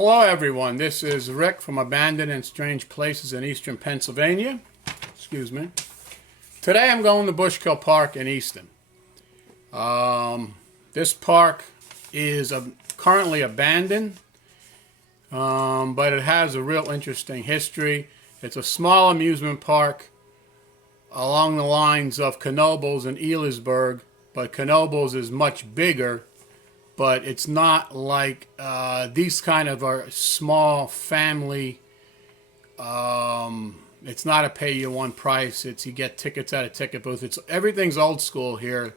Hello everyone, this is Rick from Abandoned and Strange Places in Eastern Pennsylvania. Excuse me. Today I'm going to Bushkill Park in Easton. This park is currently abandoned, but it has a real interesting history. It's a small amusement park along the lines of Knoebels and Elisburg, but Knoebels is much bigger. But it's not like these kind of are small family. It's not a pay-you-one price. It's you get tickets at a ticket booth. Everything's old school here.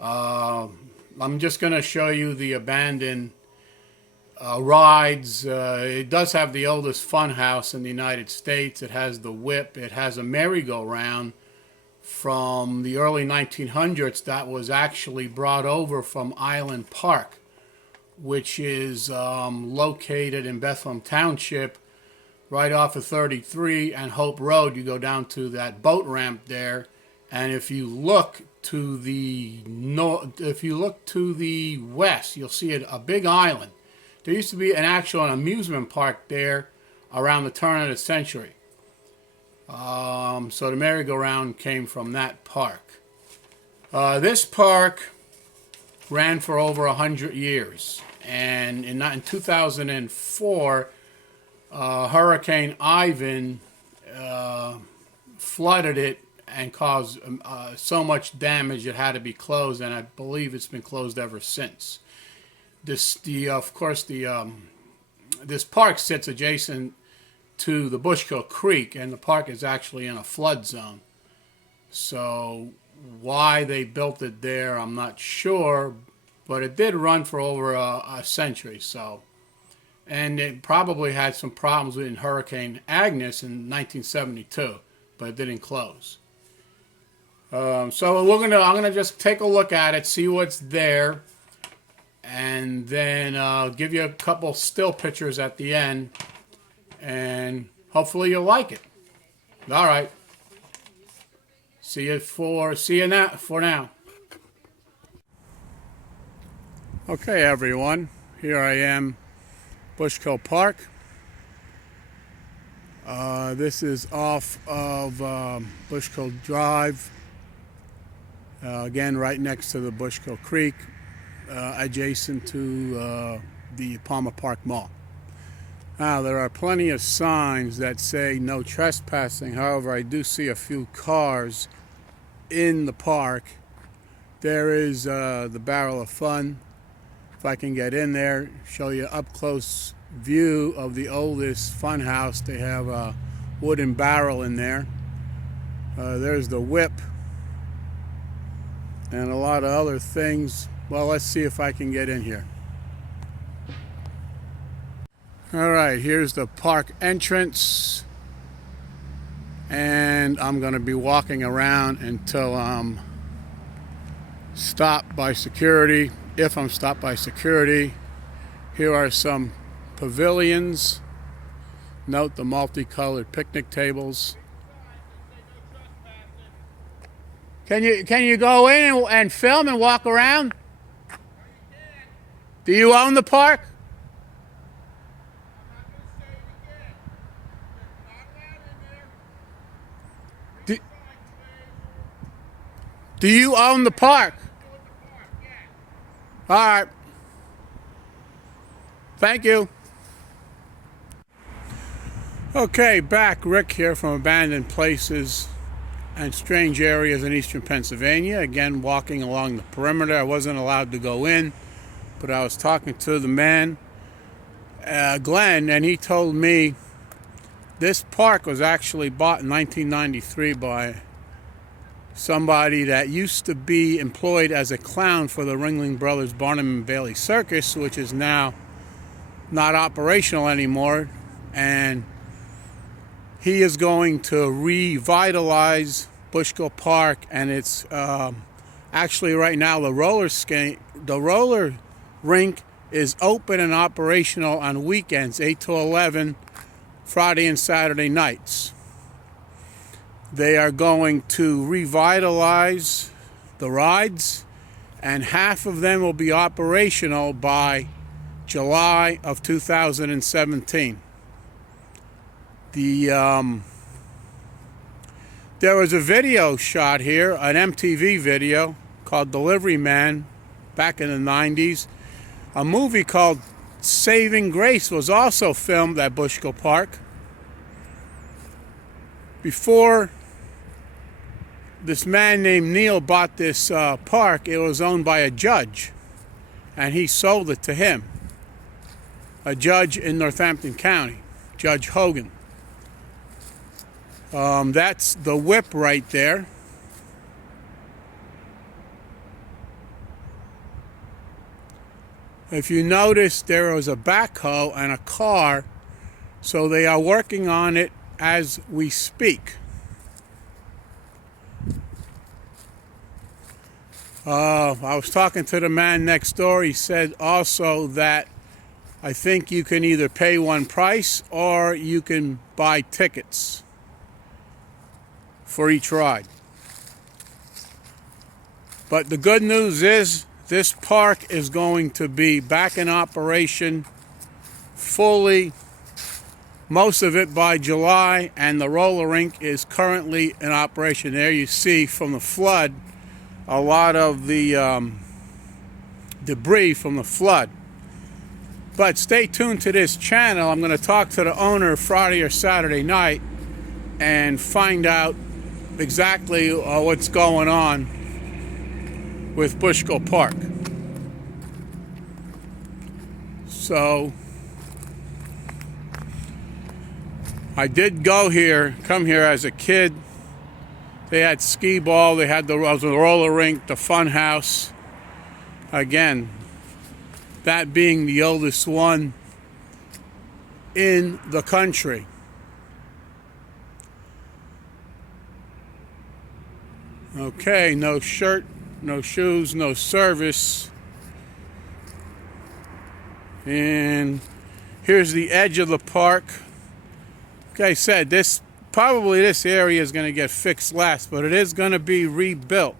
I'm just going to show you the abandoned rides. It does have the oldest fun house in the United States. It has the whip. It has a merry-go-round from the early 1900s that was actually brought over from Island Park, which is located in Bethlehem Township, right off of 33 and Hope Road. You go down to that boat ramp there, and if you look to the west, you'll see a big island. There used to be an actual amusement park there around the turn of the century. So the merry-go-round came from that park. This park ran for over 100 years, and in 2004, Hurricane Ivan flooded it and caused so much damage it had to be closed, and I believe it's been closed ever since. This park sits adjacent to the Bushkill Creek, and the park is actually in a flood zone. So why they built it there, I'm not sure, but it did run for over a century. So, and it probably had some problems with Hurricane Agnes in 1972, but it didn't close. So I'm gonna just take a look at it, see what's there, and then give you a couple still pictures at the end. And hopefully you'll like it. All right. See you for now. Okay, everyone. Here I am, Bushkill Park. This is off of Bushkill Drive. Again, right next to the Bushkill Creek, adjacent to the Palmer Park Mall. Now, there are plenty of signs that say no trespassing. However, I do see a few cars in the park. There is the Barrel of Fun. If I can get in there, show you an up-close view of the oldest fun house. They have a wooden barrel in there. There's the whip and a lot of other things. Well, let's see if I can get in here. All right, here's the park entrance, and I'm going to be walking around until I'm stopped by security. If I'm stopped by security, here are some pavilions. Note the multicolored picnic tables. Can you go in and film and walk around? Do you own the park? Do you own the park? All right. Thank you. Okay, back. Rick here from Abandoned Places and Strange Areas in Eastern Pennsylvania. Again, walking along the perimeter. I wasn't allowed to go in, but I was talking to the man, Glenn, and he told me this park was actually bought in 1993 by somebody that used to be employed as a clown for the Ringling Brothers Barnum and Bailey Circus, which is now not operational anymore, and he is going to revitalize Bushkill Park, and it's actually right now the roller rink is open and operational on weekends, 8 to 11, Friday and Saturday nights. They are going to revitalize the rides, and half of them will be operational by July of 2017. There was a video shot here, an MTV video called Delivery Man back in the 90s. A movie called Saving Grace was also filmed at Bushkill Park. Before this man named Neil bought this park, it was owned by a judge, and he sold it to him. A judge in Northampton County, Judge Hogan. That's the whip right there. If you notice, there was a backhoe and a car, so they are working on it as we speak. I was talking to the man next door. He said also that I think you can either pay one price or you can buy tickets for each ride. But the good news is this park is going to be back in operation fully, most of it by July, and the roller rink is currently in operation. There you see from the flood a lot of the debris from the flood. But stay tuned to this channel. I'm going to talk to the owner Friday or Saturday night and find out exactly what's going on with Bushkill Park. So I did come here as a kid. They had skee ball, they had the roller rink, the fun house. Again, that being the oldest one in the country. Okay, no shirt, no shoes, no service. And here's the edge of the park. Like I said, this area is going to get fixed last, but it is going to be rebuilt.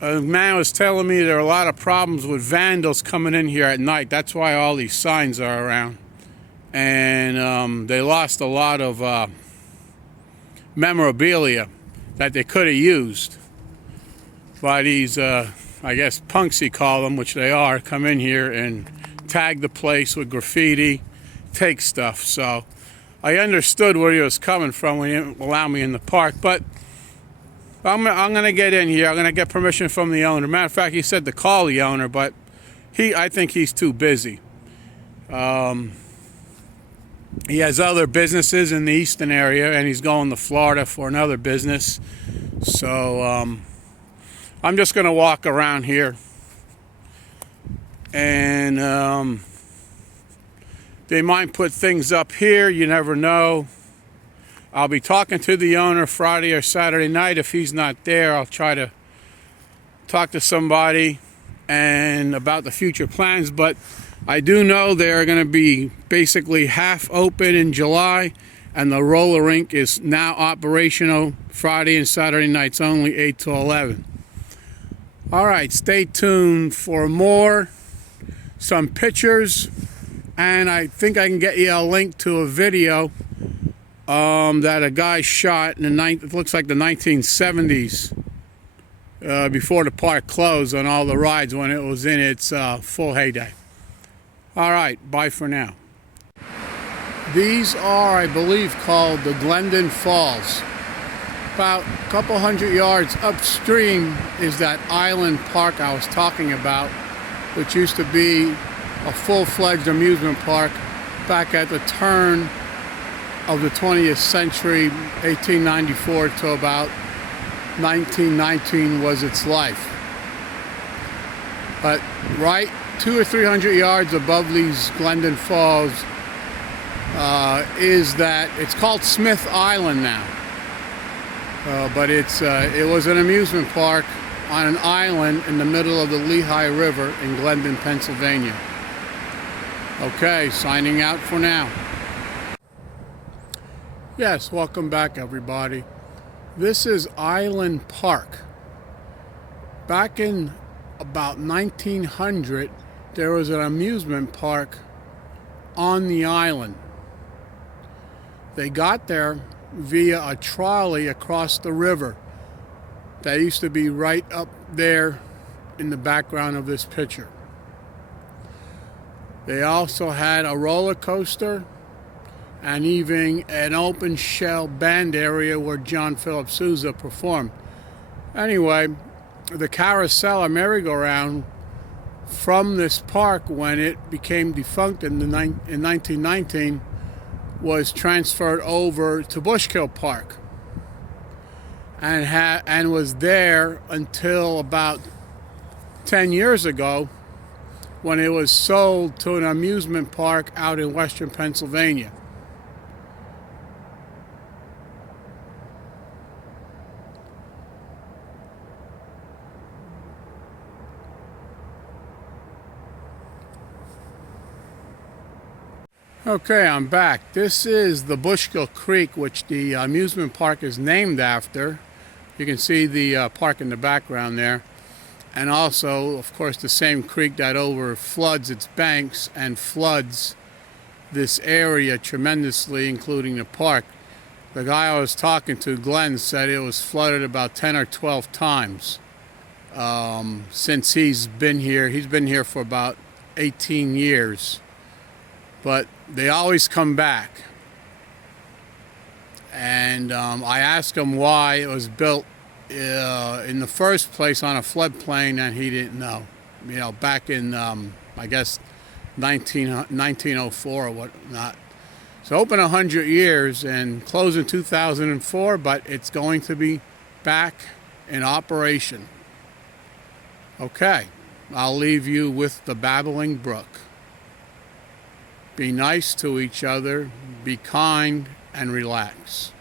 A man was telling me there are a lot of problems with vandals coming in here at night. That's why all these signs are around. And they lost a lot of memorabilia that they could have used by these, I guess, punks he call them, which they are, come in here and tag the place with graffiti, take stuff. So I understood where he was coming from when he didn't allow me in the park, but I'm going to get in here. I'm going to get permission from the owner. Matter of fact, he said to call the owner, but I think he's too busy. He has other businesses in the Easton area, and he's going to Florida for another business. So I'm just going to walk around here. And they might put things up here. You never know. I'll be talking to the owner Friday or Saturday night. If he's not there, I'll try to talk to somebody and about the future plans. But I do know they're going to be basically half open in July, and the roller rink is now operational Friday and Saturday nights only, 8 to 11. All right, stay tuned for more, some pictures, and I think I can get you a link to a video that a guy shot in it looks like the 1970s, before the park closed, on all the rides when it was in its full heyday. All right, bye for now. These are, I believe, called the Glendon Falls. About a couple hundred yards upstream is that island park I was talking about, which used to be a full-fledged amusement park back at the turn of the 20th century. 1894 to about 1919 was its life. But right 200 or 300 yards above these Glendon Falls is that, it's called Smith Island now. But it was an amusement park on an island in the middle of the Lehigh River in Glendon, Pennsylvania. Okay, signing out for now. Yes, welcome back everybody. This is Island Park. Back in about 1900, there was an amusement park on the island. They got there via a trolley across the river that used to be right up there in the background of this picture. They also had a roller coaster and even an open shell band area where John Philip Sousa performed. Anyway, the carousel or merry-go-round from this park, when it became defunct in 1919, was transferred over to Bushkill Park and was there until about 10 years ago, when it was sold to an amusement park out in western Pennsylvania. Okay, I'm back. This is the Bushkill Creek, which the amusement park is named after. You can see the park in the background there. And also, of course, the same creek that overfloods its banks and floods this area tremendously, including the park. The guy I was talking to, Glenn, said it was flooded about 10 or 12 times since he's been here. He's been here for about 18 years. But they always come back. And I asked him why it was built in the first place on a floodplain, and he didn't know. You know, back in, I guess, 1904 or whatnot. It's open 100 years and closed in 2004, but it's going to be back in operation. Okay, I'll leave you with the babbling brook. Be nice to each other, be kind, and relax.